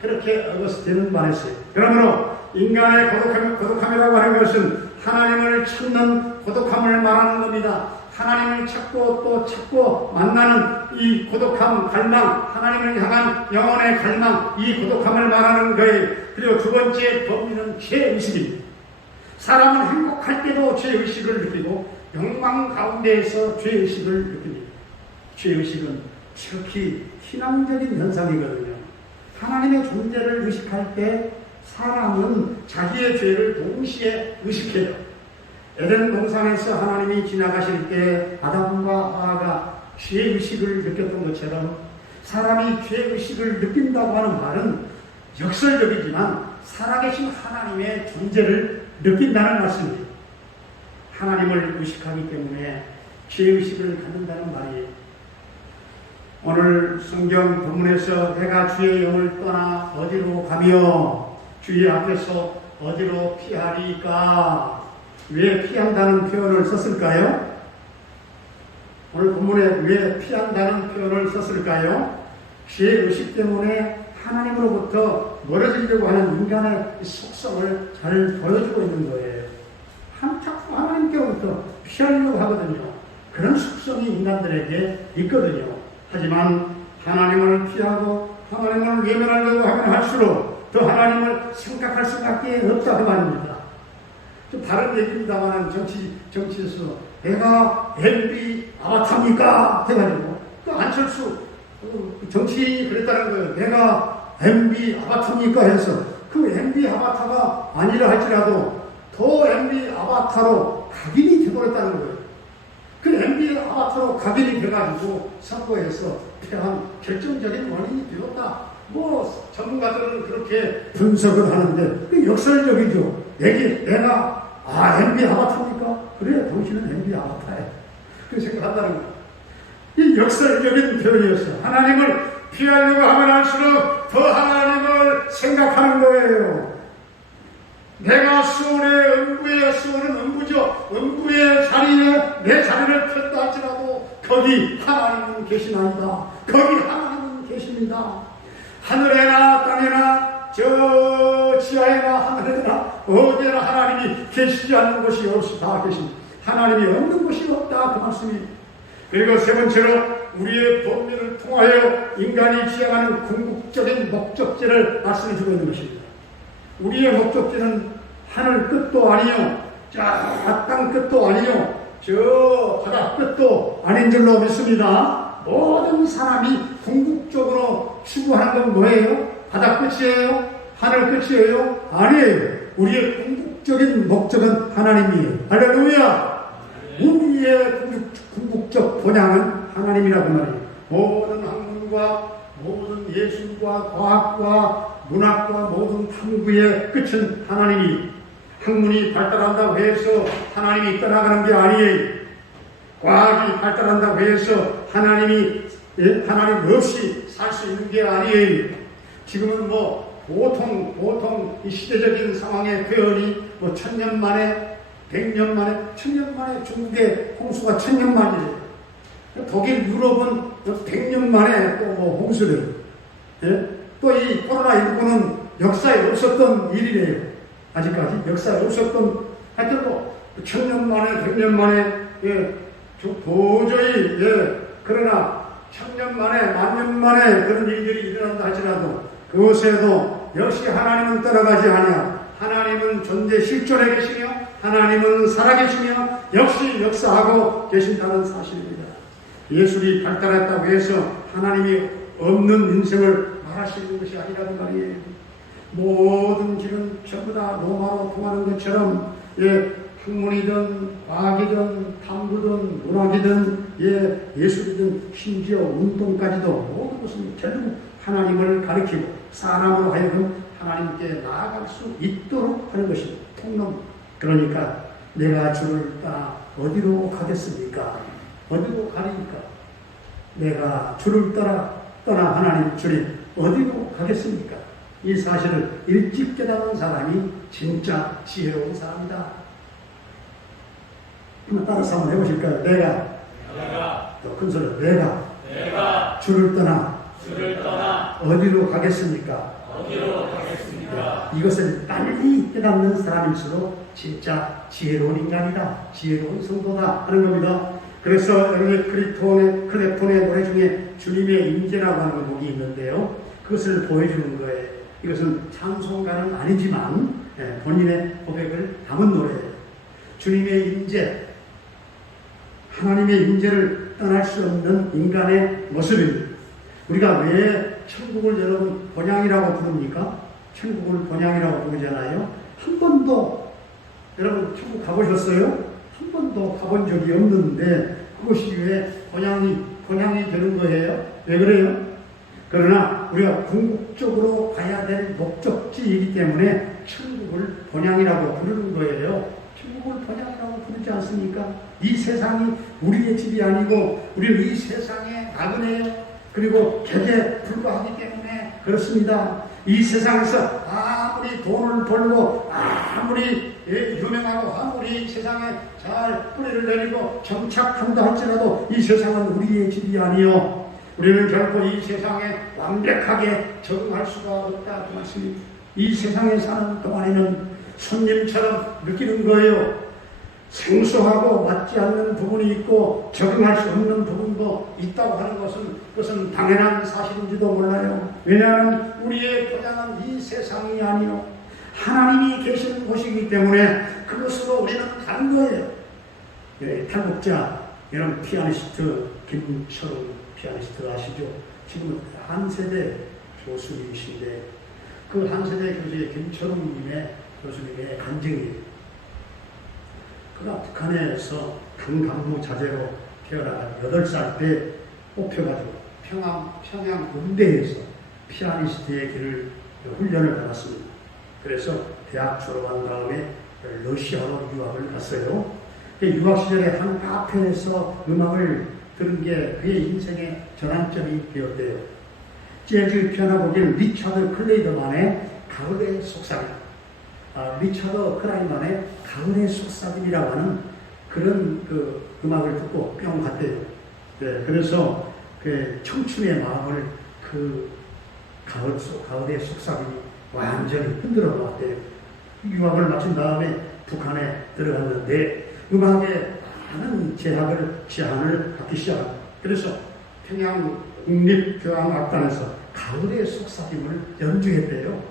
그렇게 어거스틴은 말했어요. 그러므로 인간의 고독함이라고 하는 것은 하나님을 찾는 고독함을 말하는 겁니다. 하나님을 찾고 또 찾고 만나는 이 고독함, 갈망, 하나님을 향한 영혼의 갈망, 이 고독함을 말하는 거예요. 그리고 두 번째 범위는 죄의식입니다. 사람은 행복할 때도 죄의식을 느끼고 영광 가운데에서 죄의식을 느낍니다. 죄의식은 특히 신앙적인 현상이거든요. 하나님의 존재를 의식할 때 사람은 자기의 죄를 동시에 의식해요. 에덴 동산에서 하나님이 지나가실 때 아담과 하와가 죄의식을 느꼈던 것처럼 사람이 죄의식을 느낀다고 하는 말은 역설적이지만 살아계신 하나님의 존재를 느낀다는 말씀입니다. 하나님을 의식하기 때문에 죄의식을 갖는다는 말이에요. 오늘 성경 본문에서 내가 주의 영을 떠나 어디로 가며 주의 앞에서 어디로 피하리까? 왜 피한다는 표현을 썼을까요? 오늘 본문에 왜 피한다는 표현을 썼을까요? 죄의식 때문에 하나님으로부터 멀어지려고 하는 인간의 속성을 잘 보여주고 있는 거예요. 자꾸 하나님께로부터 피하려고 하거든요. 그런 속성이 인간들에게 있거든요. 하지만 하나님을 피하고 하나님을 외면하려고 하면 할수록 더 하나님을 생각할 수밖에 없다 그 말입니다. 좀 다른 얘기입니다만 정치에서 내가 MB 아바타입니까? 해가지고 그 안철수 정치인이 그랬다는 거예요. 내가 MB 아바타입니까? 해서 그 MB 아바타가 아니라 할지라도 더 MB 아바타로 각인이 되버렸다는 거예요. 그 MB 아바타로 각인이 돼가지고 선거에서 패한 결정적인 원인이 되었다. 전문가들은 그렇게 분석을 하는데 그 역설적이죠. 내가 MB 아바타입니까? 그래, 당신은 MB 아바타예요. 그렇게 생각한다는 거예요. 이 역설적인 표현이었어요. 하나님을 피하려고 하면 할수록 더 하나님을 생각하는 거예요. 내가 수원은 음부죠. 음부의 자리에 내 자리를 폈다 할지라도 거기 하나님은 계시나이다. 거기 하나님은 계십니다. 하늘에나 땅에나 저 지하에나 하늘에나 어디에나 하나님이 계시지 않는 것이 없이 다 계십니다. 하나님이 없는 것이 없다 그 말씀이. 그리고 세 번째로 우리의 법리를 통하여 인간이 지향하는 궁극적인 목적지를 말씀해 주고 있는 것입니다. 우리의 목적지는 하늘 끝도 아니요, 저 땅 끝도 아니요, 저 바다 끝도 아닌 줄로 믿습니다. 모든 사람이 궁극적으로 추구하는 건 뭐예요? 바다 끝이에요? 하늘 끝이에요? 아니에요. 우리의 궁극적인 목적은 하나님이에요. 할렐루야! 우리의 궁극적 본향은 하나님이라고 말해요. 모든 학문과 모든 예술과 과학과 문학과 모든 탐구의 끝은 하나님이, 학문이 발달한다고 해서 하나님이 떠나가는 게 아니에요. 과학이 발달한다고 해서 하나님 없이 살 수 있는 게 아니에요. 지금은 보통 이 시대적인 상황의 표현이 1000년 만에, 100년 만에, 1000년 만에 중국의 홍수가 1000년 만이에요. 독일, 유럽은 100년 만에 또 홍수를. 또 이 코로나19는 역사에 없었던 일이래요. 아직까지 역사에 없었던, 하여튼 1000년 만에, 100년 만에, 도저히, 그러나 1000년 만에, 10,000년 만에 그런 일들이 일어난다 할지라도 그것에도 역시 하나님은 떠나가지 아니하. 하나님은 존재 실존해 계시며 하나님은 살아계시며 역시 역사하고 계신다는 사실입니다. 예술이 발달했다고 해서 하나님이 없는 인생을 말할 수 있는 것이 아니라는 말이에요. 모든 길은 전부 다 로마로 통하는 것처럼 학문이든 과학이든 탐구든 문학이든 예술이든 심지어 운동까지도 모든 것은 결국 하나님을 가리키고 사람으로 하여금 하나님께 나아갈 수 있도록 하는 것입니다. 통론. 그러니까 내가 주를 떠나 어디로 가겠습니까? 어디로 가리니까? 내가 주를 떠나 하나님 주님 어디로 가겠습니까? 이 사실을 일찍 깨달은 사람이 진짜 지혜로운 사람이다. 한번 따라서 한번 해보실까요? 내가 더 큰 소리로 내가 주를 떠나 어디로 가겠습니까? 이것을 빨리 깨닫는 사람일수록 진짜 지혜로운 인간이다. 지혜로운 성도다 하는 겁니다. 그래서 여러분의 클레톤의 노래 중에 주님의 임재라고 하는 곡이 있는데요. 그것을 보여주는 거예요. 이것은 찬송가는 아니지만 본인의 고백을 담은 노래예요. 주님의 임재, 하나님의 임재를 떠날 수 없는 인간의 모습입니다. 우리가 왜 천국을 여러분 본향이라고 부릅니까? 천국을 본향이라고 부르잖아요. 한 번도 여러분 천국 가보셨어요? 한 번도 가본 적이 없는데 그것이 왜 본향이 되는 거예요? 왜 그래요? 그러나 우리가 궁극적으로 가야 될 목적지이기 때문에 천국을 본향이라고 부르는 거예요. 천국을 본향이라고 부르지 않습니까? 이 세상이 우리의 집이 아니고 우리는 이 세상의 나그네요. 그리고 객에 불과하기 때문에 그렇습니다. 이 세상에서 아무리 돈을 벌고 아무리 유명하고 아무리 세상에 잘 뿌리를 내리고 정착한다 할지라도 이 세상은 우리의 집이 아니요. 우리는 결코 이 세상에 완벽하게 적응할 수가 없다 그 말씀입니다. 이 세상에 사는 동안에는 손님처럼 느끼는 거예요. 생소하고 맞지 않는 부분이 있고 적응할 수 없는 부분도 있다고 하는 그것은 당연한 사실인지도 몰라요. 왜냐하면 우리의 고장은 이 세상이 아니요 하나님이 계시는 곳이기 때문에 그것으로 우리는 가는 거예요. 탈북자 여러분 피아니스트 김철웅 피아니스트 아시죠? 지금 한 세대 교수님이신데 그 한 세대 교수의 김철웅님의 교수님의 간증이에요. 그가 북한에서 강간부 자제로 태어나 8살 때 뽑혀가지고 평양 군대에서 피아니스트의 길을 훈련을 받았습니다. 그래서 대학 졸업한 다음에 러시아로 유학을 갔어요. 유학 시절에 한 카페에서 음악을 들은 게 그의 인생의 전환점이 되었대요. 재즈 피아노곡인 리차드 클레이더만의 가을의 속삭임, 리차드 클라이만의 가을의 속삭임이라고 하는 그런 음악을 듣고 뿅 갔대요. 그래서 그 청춘의 마음을 그 가을의 속삭임이 완전히 흔들어 놓았대요. 유학을 마친 다음에 북한에 들어갔는데 음악에 많은 제한을 받기 시작합니다. 그래서 평양 국립교향악단에서 가을의 속삭임을 연주했대요.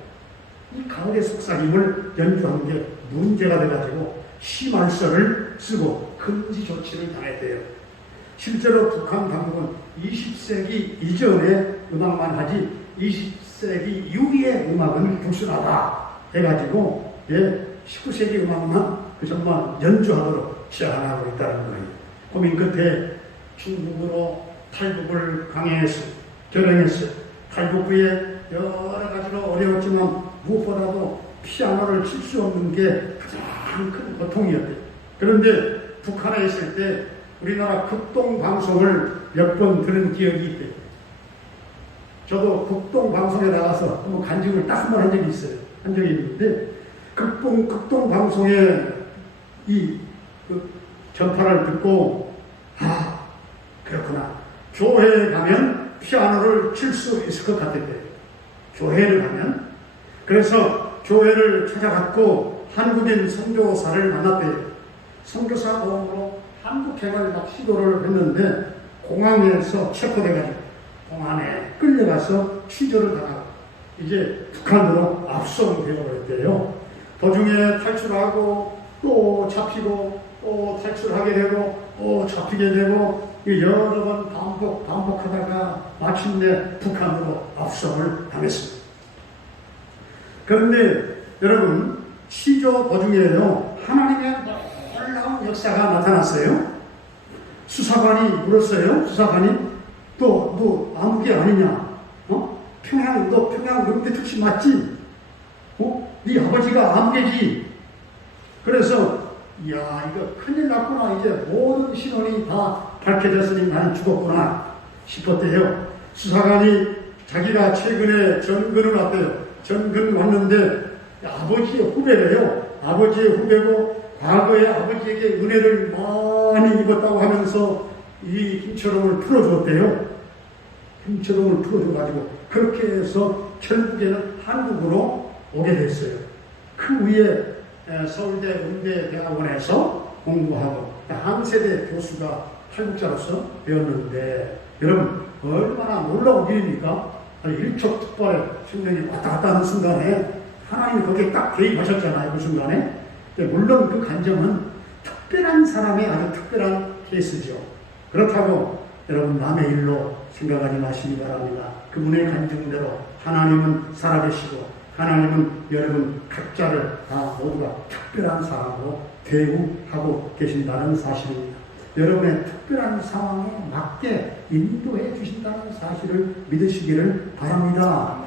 이 가을의 속삭임을 연주한 게 문제가 돼가지고 심할서를 쓰고 금지 조치를 당했대요. 실제로 북한 당국은 20세기 이전의 음악만 하지 20세기 이후의 음악은 불순하다 해가지고 19세기 음악만 정말 연주하도록 시작하고 있다는 거예요. 고민 끝에 중국으로 탈북을 강행했어, 결행했어. 탈북 후에 여러 가지로 어려웠지만 무엇보다도 피아노를 칠 수 없는 게 가장 큰 고통이었대요. 그런데 북한에 있을 때 우리나라 극동방송을 몇 번 들은 기억이 있대요. 저도 극동방송에 나가서 한번 간증을 딱 한 번 한 적이 있어요. 한 적이 있는데 극동방송에 그 전파를 듣고 그렇구나. 교회에 가면 피아노를 칠 수 있을 것 같았대요. 교회를 가면. 그래서 교회를 찾아갔고 한국인 선교사를 만났대요. 선교사 도움으로 한국행을 막 시도를 했는데 공항에서 체포돼가지고 공안에 끌려가서 취조를 당하고 이제 북한으로 압송되어 버렸대요. 도중에 탈출하고 또 잡히고 또 탈출하게 되고 또 잡히게 되고 여러 번 반복하다가 마침내 북한으로 압송을 당했습니다. 그런데 여러분, 취조 도중에요 하나님의 놀라운 역사가 나타났어요. 수사관이 물었어요. 수사관이 너 아무개 아니냐? 너 평양 음대 출신 맞지? 네 아버지가 아무개지. 그래서 이야, 이거 큰일 났구나. 이제 모든 신원이 다 밝혀졌으니 나는 죽었구나 싶었대요. 수사관이 자기가 최근에 전근을 왔대요. 전근 왔는데 아버지의 후배래요. 아버지의 후배고 과거에 아버지에게 은혜를 많이 입었다고 하면서 이 김철웅을 풀어줬대요. 김철웅을 풀어줘가지고 그렇게 해서 결국에는 한국으로 오게 됐어요. 그 위에 서울대 음대대학원에서 공부하고 한 세대 교수가 탈북자로서 되었는데 여러분 얼마나 놀라운 일입니까? 일촉즉발의 생명이 왔다 갔다 하는 순간에 하나님이 거기에 딱 개입하셨잖아요. 그 순간에. 물론 그 간정은 특별한 사람의 아주 특별한 케이스죠. 그렇다고 여러분 남의 일로 생각하지 마시기 바랍니다. 그분의 간증대로 하나님은 살아계시고 하나님은 여러분 각자를 다 모두가 특별한 사람으로 대우하고 계신다는 사실입니다. 여러분의 특별한 상황에 맞게 인도해 주신다는 사실을 믿으시기를 바랍니다.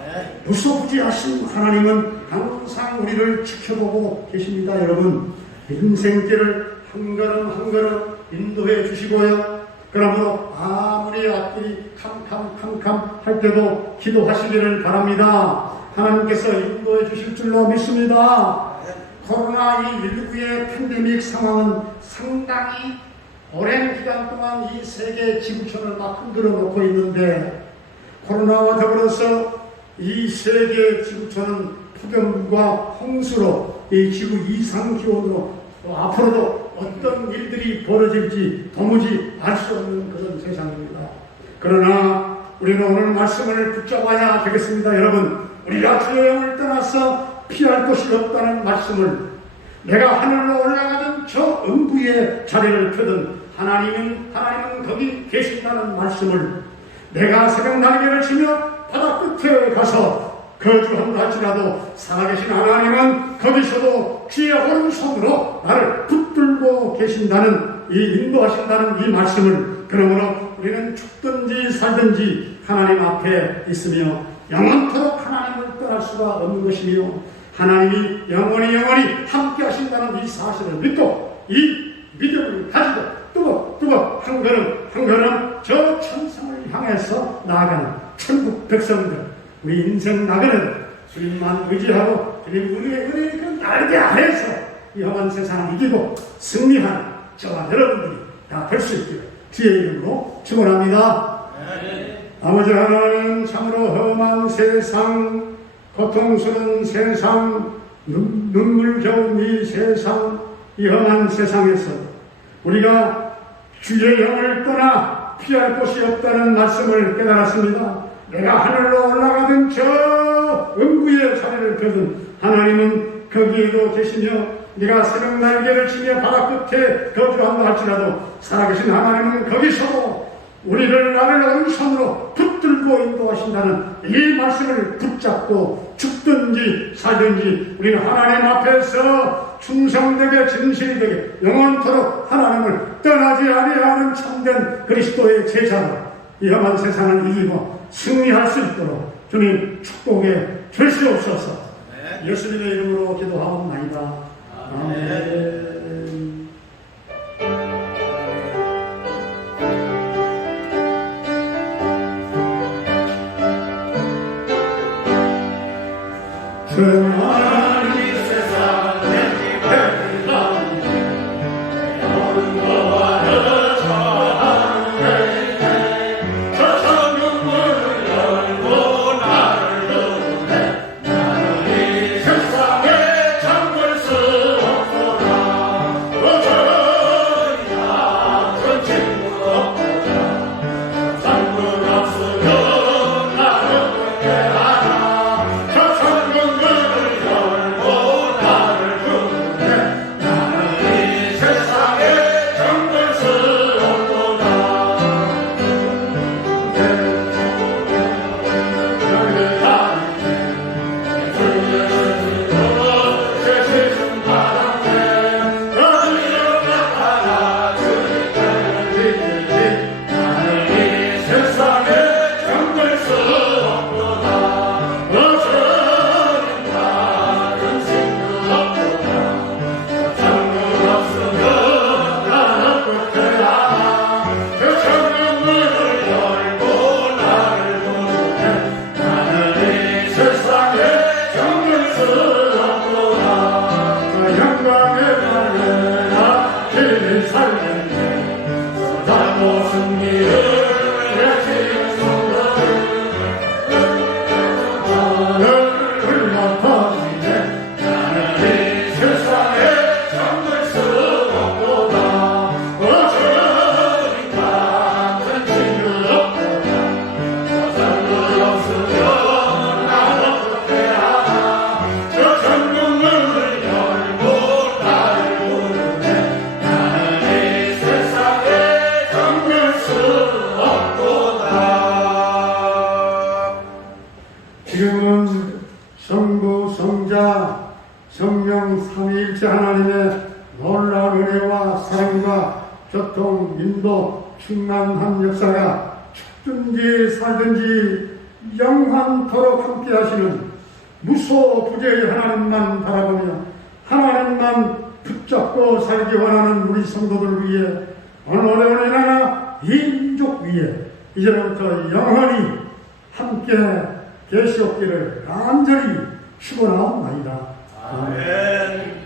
무소부지하신 하나님은 항상 우리를 지켜보고 계십니다. 여러분, 인생길을 한 걸음 한 걸음 인도해 주시고요. 그러므로 아무리 앞길이 캄캄할 때도 기도하시기를 바랍니다. 하나님께서 인도해 주실 줄로 믿습니다. 코로나19의 팬데믹 상황은 상당히 오랜 기간 동안 이 세계 지구촌을 막 흔들어 놓고 있는데 코로나와 더불어서 이 세계 지구촌은 폭염과 홍수로 이 지구 이상 기온으로 앞으로도 어떤 일들이 벌어질지 도무지 알 수 없는 그런 세상입니다. 그러나 우리는 오늘 말씀을 붙잡아야 되겠습니다. 여러분, 우리가 주의 영을 떠나서 피할 곳이 없다는 말씀을, 내가 하늘로 올라가던 저 음부의 자리를 펴든 하나님은 거기 계신다는 말씀을, 내가 새벽 날개를 치며 바다 끝에 가서 거주한다 할지라도 살아계신 하나님은 거기서도 주의 오른손으로 나를 붙들고 계신다는 인도하신다는 이 말씀을, 그러므로 우리는 죽든지 살든지 하나님 앞에 있으며 영원토록 하나님을 떠날 수가 없는 것이며 하나님이 영원히 함께 하신다는 이 사실을 믿고 이 믿음을 가지고 뚜벅뚜벅 한 걸음 저 천상을 향해서 나아가는 천국 백성들, 우리 인생 나그네들, 주님만 의지하고 주님 은혜의 그 날개 아래에서 이 험한 세상을 이기고 승리하는 저와 여러분들이 다 될 수 있기를 주의 이름으로 축원합니다. 아버지 하나님, 참으로 험한 세상, 고통스러운 세상, 눈물겨운 이 세상, 이 험한 세상에서 우리가 주의 영을 떠나 피할 곳이 없다는 말씀을 깨달았습니다. 내가 하늘로 올라가던 저 음부의 자리를 펴든 하나님은 거기에도 계시며, 네가 새벽 날개를 치며 바다 끝에 거주한다 할지라도 살아계신 하나님은 거기서 우리를 나를 오른손으로 붙들고 인도하신다는 이 말씀을 붙잡고 죽든지 살든지 우리는 하나님 앞에서 충성되게 진실이 되게 영원토록 하나님을 떠나지 아니하는 참된 그리스도의 제자로 이 험한 세상을 이기고 승리할 수 있도록 주님 축복해 주시옵소서. 예수님의 이름으로 기도하옵나이다. 아멘. 하나님 세상 내게 베풀라 영원과 저 천국문을 열고 나를 부르네 나는 이 세상에 잠글 수 없도다 어쩌리 같은 친구 없도다 잠글 없으면 나는 못해하나 저 천국문을 열고 나를 부르네 나는 이 세상에 잠글 수 없도다 지금은 성부, 성자, 성령 삼위일체 하나님의 놀라운 은혜와 사랑과 교통, 인도, 충만한 역사가 죽든지 살든지 영원토록 함께 하시는 무소부재의 하나님만 바라보며 하나님만 붙잡고 살기 원하는 우리 성도들 위해 오늘의 나라 인족 위에 이제부터 영원히 함께 계시옵기를 간절히 축원하옵나이다. 아멘.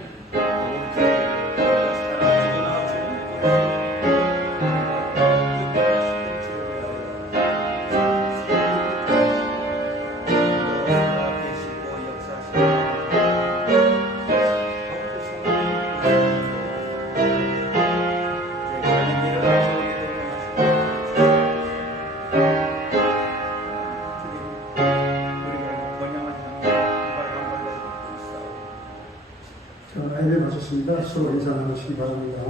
자, 예배 마쳤습니다. 서로 인사 나누시기 바랍니다.